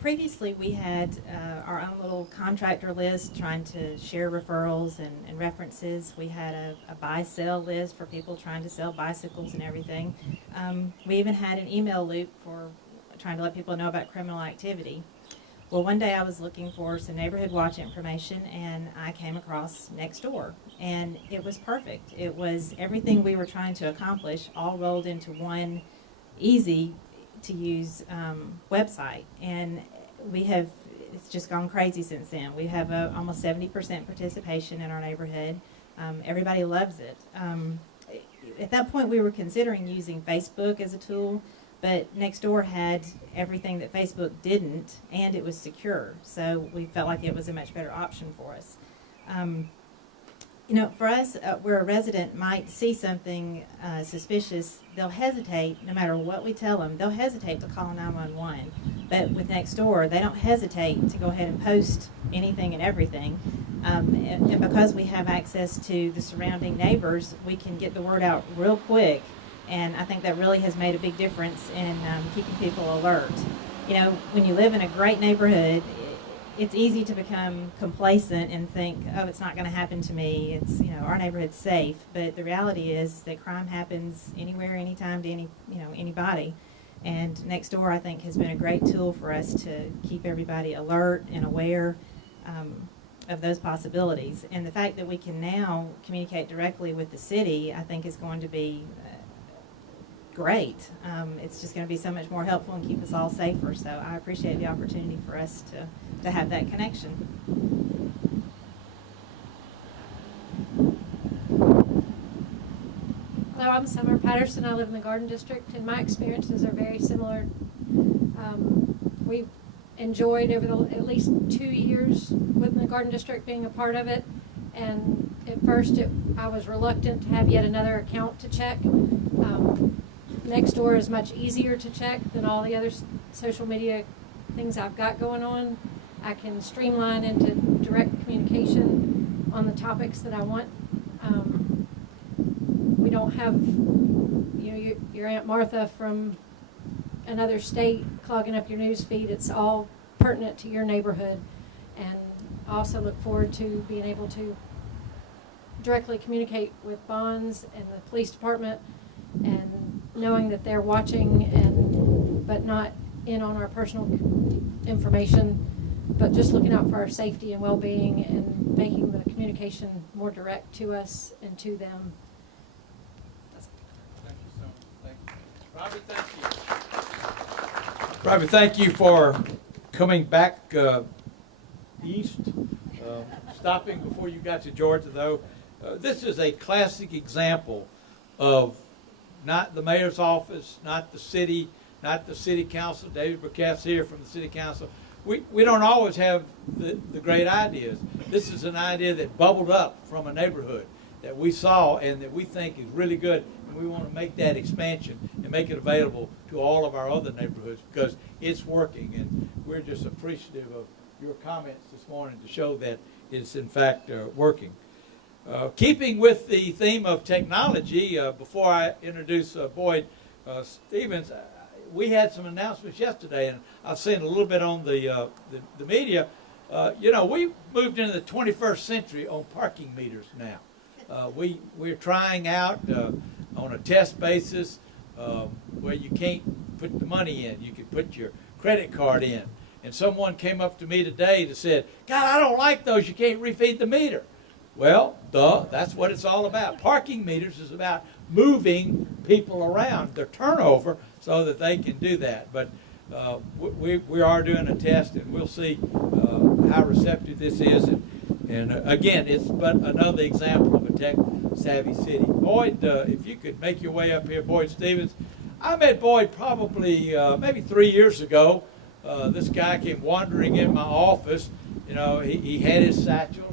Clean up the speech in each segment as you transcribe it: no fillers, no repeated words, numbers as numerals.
Previously, we had our own little contractor list trying to share referrals and references. We had a buy-sell list for people trying to sell bicycles and everything. We even had an email loop for trying to let people know about criminal activity. Well, one day I was looking for some neighborhood watch information, and I came across Nextdoor, and it was perfect. It was everything we were trying to accomplish all rolled into one easy to use website, and it's just gone crazy since then. We have almost 70% participation in our neighborhood. Everybody loves it. At that point, we were considering using Facebook as a tool, but Nextdoor had everything that Facebook didn't, and it was secure, so we felt like it was a much better option for us. For us, where a resident might see something suspicious, they'll hesitate, no matter what we tell them, they'll hesitate to call 911. But with Nextdoor, they don't hesitate to go ahead and post anything and everything. And because we have access to the surrounding neighbors, we can get the word out real quick. And I think that really has made a big difference in keeping people alert. When you live in a great neighborhood, it's easy to become complacent and think, oh, it's not going to happen to me. It's, our neighborhood's safe. But the reality is that crime happens anywhere, anytime, to anybody. And Nextdoor, I think, has been a great tool for us to keep everybody alert and aware of those possibilities. And the fact that we can now communicate directly with the city, I think, is going to be great. It's just going to be so much more helpful and keep us all safer. So I appreciate the opportunity for us to have that connection. Hello, I'm Summer Patterson. I live in the Garden District, and my experiences are very similar. We've enjoyed over at least 2 years within the Garden District being a part of it. And at first, I was reluctant to have yet another account to check. Nextdoor is much easier to check than all the other social media things I've got going on. I can streamline into direct communication on the topics that I want. We don't have, your Aunt Martha from another state clogging up your news feed. It's all pertinent to your neighborhood. And I also look forward to being able to directly communicate with Bonds and the police department, and knowing that they're watching but not in on our personal information, but just looking out for our safety and well-being and making the communication more direct to us and to them. Thank you so much. Thank you. Robbie, thank you for coming back east, stopping before you got to Georgia, though. This is a classic example of not the mayor's office, not the city council. David Burkett's here from the city council. We don't always have the great ideas. This is an idea that bubbled up from a neighborhood that we saw and that we think is really good, and we want to make that expansion and make it available to all of our other neighborhoods because it's working, and we're just appreciative of your comments this morning to show that it's in fact working. Keeping with the theme of technology, before I introduce Boyd Stevens, we had some announcements yesterday, and I've seen a little bit on the media. We moved into the 21st century on parking meters now. We're trying out on a test basis where you can't put the money in. You can put your credit card in. And someone came up to me today that said, God, I don't like those. You can't refeed the meter. Well, that's what it's all about. Parking meters is about moving people around, their turnover, so that they can do that. But we are doing a test, and we'll see how receptive this is. And again, it's but another example of a tech-savvy city. Boyd, if you could make your way up here, Boyd Stevens. I met Boyd probably maybe 3 years ago. This guy came wandering in my office. He had his satchel.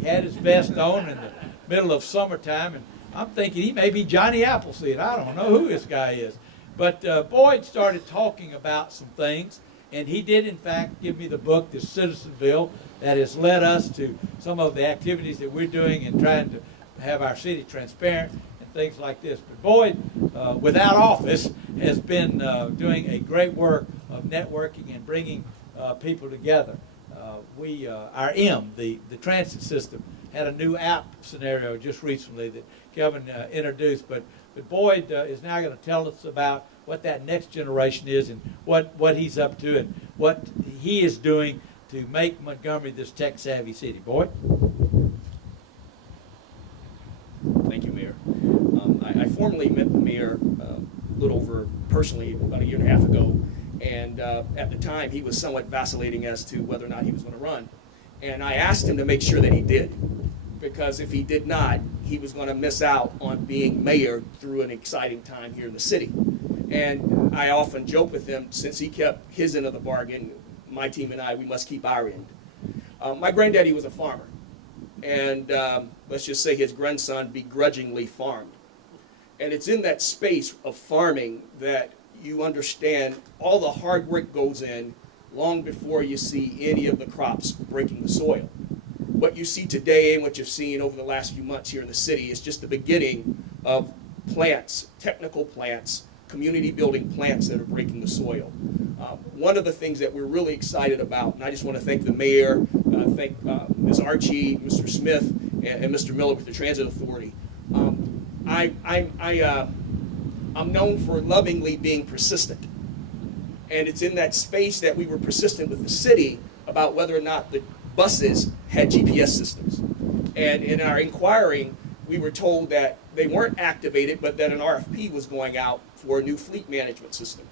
He had his vest on in the middle of summertime, and I'm thinking he may be Johnny Appleseed. I don't know who this guy is. But Boyd started talking about some things, and he did, in fact, give me the book, The Citizenville, that has led us to some of the activities that we're doing and trying to have our city transparent and things like this. But Boyd, without office, has been doing a great work of networking and bringing people together. Our the transit system, had a new app scenario just recently that Kevin introduced, but Boyd is now going to tell us about what that next generation is and what he's up to and what he is doing to make Montgomery this tech-savvy city. Boyd? Thank you, Mayor. I formally met the mayor a little over, personally, about a year and a half ago, and at the time he was somewhat vacillating as to whether or not he was going to run. And I asked him to make sure that he did, because if he did not, he was going to miss out on being mayor through an exciting time here in the city. And I often joke with him, since he kept his end of the bargain, my team and I, we must keep our end. My granddaddy was a farmer, and let's just say his grandson begrudgingly farmed. And it's in that space of farming that you understand all the hard work goes in long before you see any of the crops breaking the soil. What you see today and what you've seen over the last few months here in the city is just the beginning of plants, technical plants, community building plants that are breaking the soil. One of the things that we're really excited about, and I just want to thank the mayor, thank Ms. Archie, Mr. Smith, and Mr. Miller with the Transit Authority. I'm known for lovingly being persistent. And it's in that space that we were persistent with the city about whether or not the buses had GPS systems. And in our inquiring, we were told that they weren't activated, but that an RFP was going out for a new fleet management system.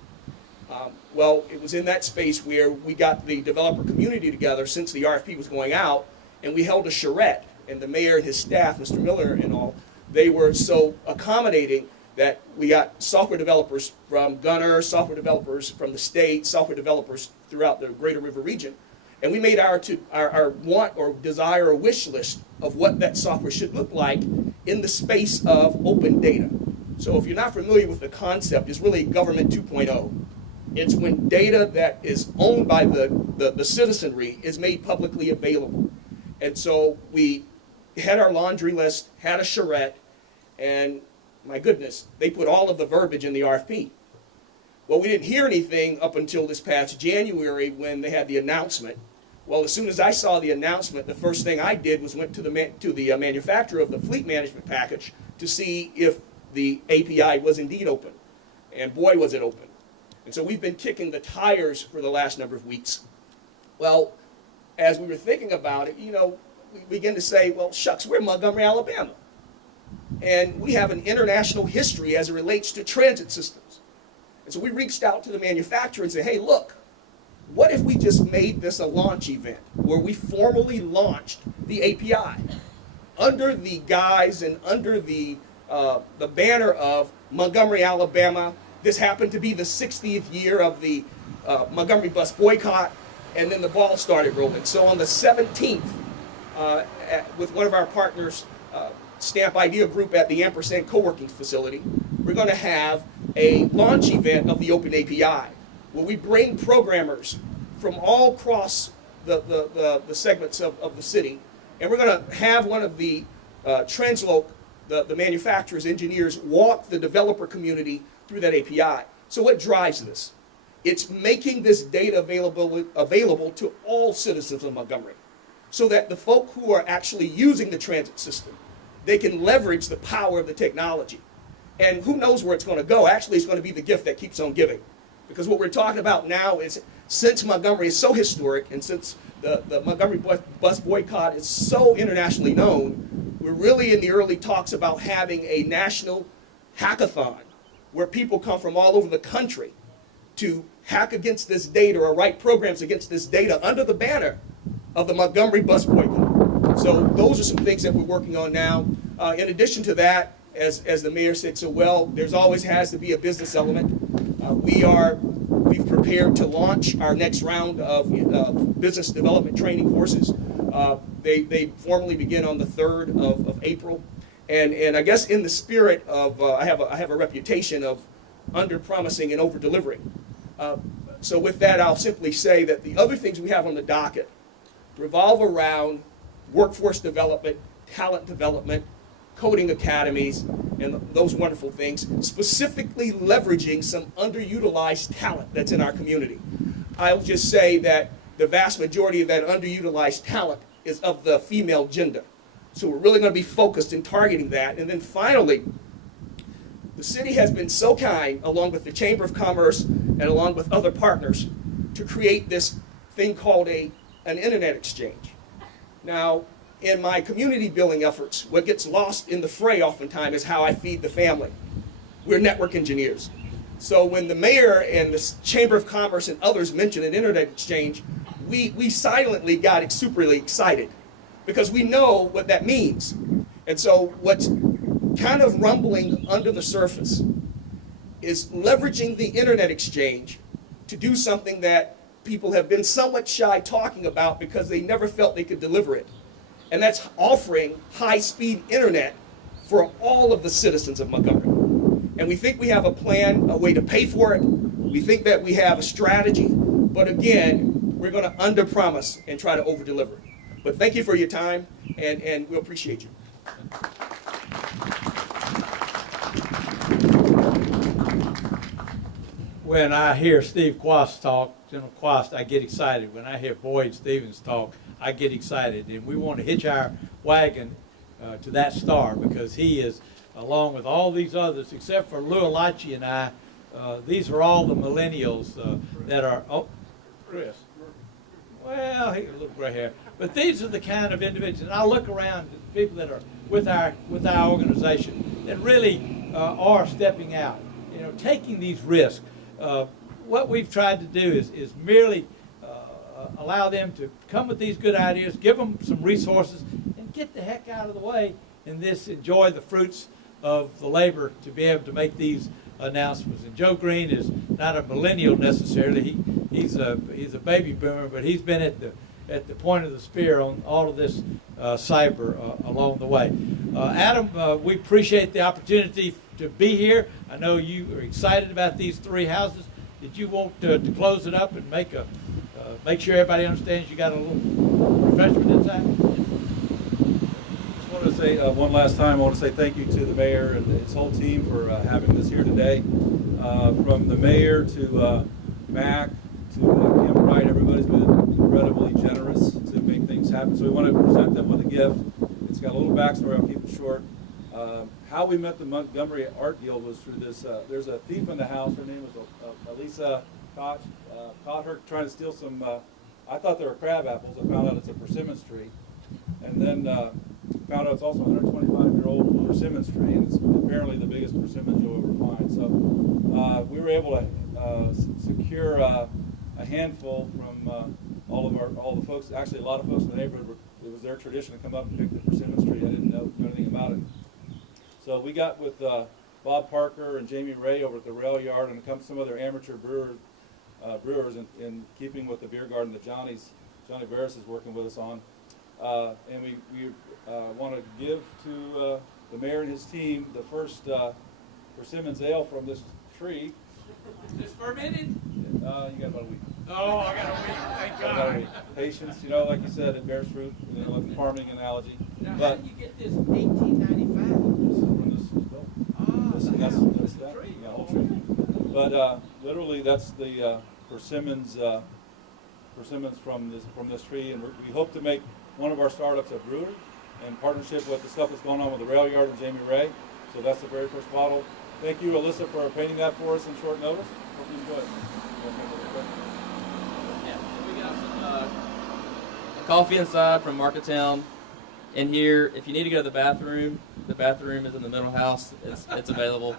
Well, it was in that space where we got the developer community together since the RFP was going out, and we held a charrette. And the mayor and his staff, Mr. Miller and all, they were so accommodating that we got software developers from Gunner, software developers from the state, software developers throughout the greater river region. And we made our want or desire or wish list of what that software should look like in the space of open data. So if you're not familiar with the concept, it's really government 2.0. It's when data that is owned by the citizenry is made publicly available. And so we had our laundry list, had a charrette, and my goodness, they put all of the verbiage in the RFP. Well, we didn't hear anything up until this past January when they had the announcement. Well, as soon as I saw the announcement, the first thing I did was went to the manufacturer of the fleet management package to see if the API was indeed open. And boy, was it open. And so we've been kicking the tires for the last number of weeks. Well, as we were thinking about it, we begin to say, well, shucks, we're Montgomery, Alabama. And we have an international history as it relates to transit systems. And so we reached out to the manufacturer and said, hey, look, what if we just made this a launch event where we formally launched the API under the guise and under the banner of Montgomery, Alabama. This happened to be the 60th year of the Montgomery bus boycott, and then the ball started rolling. So on the 17th, with one of our partners, Stamp Idea Group at the Ampersand co-working facility, we're going to have a launch event of the Open API, where we bring programmers from all across the segments of the city, and we're going to have one of the Transloc, the manufacturers, engineers, walk the developer community through that API. So what drives this? It's making this data available to all citizens of Montgomery, so that the folk who are actually using the transit system, they can leverage the power of the technology. And who knows where it's going to go? Actually, it's going to be the gift that keeps on giving. Because what we're talking about now is, since Montgomery is so historic, and since the Montgomery bus boycott is so internationally known, we're really in the early talks about having a national hackathon where people come from all over the country to hack against this data or write programs against this data under the banner of the Montgomery bus boycott. So those are some things that we're working on now. In addition to that, as the mayor said so well, there's always has to be a business element. We've prepared to launch our next round of business development training courses. They formally begin on the 3rd of April. And I guess in the spirit of, I have a reputation of under-promising and over-delivering. So with that, I'll simply say that the other things we have on the docket revolve around workforce development, talent development, coding academies, and those wonderful things, specifically leveraging some underutilized talent that's in our community. I'll just say that the vast majority of that underutilized talent is of the female gender. So we're really going to be focused in targeting that. And then finally, the city has been so kind, along with the Chamber of Commerce and along with other partners, to create this thing called an internet exchange. Now, in my community building efforts, what gets lost in the fray oftentimes is how I feed the family. We're network engineers. So when the mayor and the Chamber of Commerce and others mentioned an internet exchange, we silently got superly excited because we know what that means. And so what's kind of rumbling under the surface is leveraging the internet exchange to do something that people have been somewhat shy talking about because they never felt they could deliver it. And that's offering high-speed internet for all of the citizens of Montgomery. And we think we have a plan, a way to pay for it. We think that we have a strategy. But again, we're going to under-promise and try to over-deliver. But thank you for your time, and we appreciate you. When I hear Steve Quast talk, General Quast, I get excited. When I hear Boyd Stevens talk, I get excited. And we want to hitch our wagon to that star because he is, along with all these others, except for Lou Alachi and I, these are all the millennials that are, oh, Chris. Well, he got a little gray hair. But these are the kind of individuals, and I look around at people that are with our organization that really are stepping out, you know, taking these risks. What we've tried to do is merely allow them to come with these good ideas, give them some resources, and get the heck out of the way and enjoy the fruits of the labor to be able to make these announcements. And Joe Green is not a millennial necessarily. He's a baby boomer, but he's been at the point of the spear on all of this cyber along the way. Adam, we appreciate the opportunity to be here. I know you are excited about these three houses. Did you want to close it up and make sure everybody understands you got a little refreshment inside? I want to say one last time, I want to say thank you to the mayor and his whole team for having us here today. From the mayor to Mac to Kim Wright, everybody's been incredibly generous to make things happen. So we want to present them with a gift. It's got a little backstory, I'll keep it short. How we met the Montgomery art deal was through this, there's a thief in the house, her name was Elisa Koch, caught her trying to steal some, I thought they were crab apples, I found out it's a persimmons tree. And then found out it's also a 125-year-old persimmons tree, and it's apparently the biggest persimmons you'll ever find. So we were able to secure a handful from all the folks. Actually, a lot of folks in the neighborhood. It was their tradition to come up and pick the persimmons tree. I didn't know anything about it. So we got with Bob Parker and Jamie Ray over at the rail yard, and some other amateur brewers in keeping with the beer garden that Johnny Veras is working with us on. And we want to give to the mayor and his team the first persimmons ale from this tree. Is this fermented? You got about a week. Oh, I got a week. Thank God. Patience, you know, like you said, it bears fruit. You know, like the farming analogy. Now, but how did you get this 1895? when this was built. That's that. tree. Yeah, whole tree. But literally, that's the persimmons from this tree, and we hope to make one of our startups a brewery in partnership with the stuff that's going on with the rail yard and Jamie Ray. So that's the very first bottle. Thank you, Alyssa, for painting that for us in short notice. Hope you enjoy it. Yeah, we got some coffee inside from Marketown. In here, if you need to go to the bathroom is in the middle house. It's available.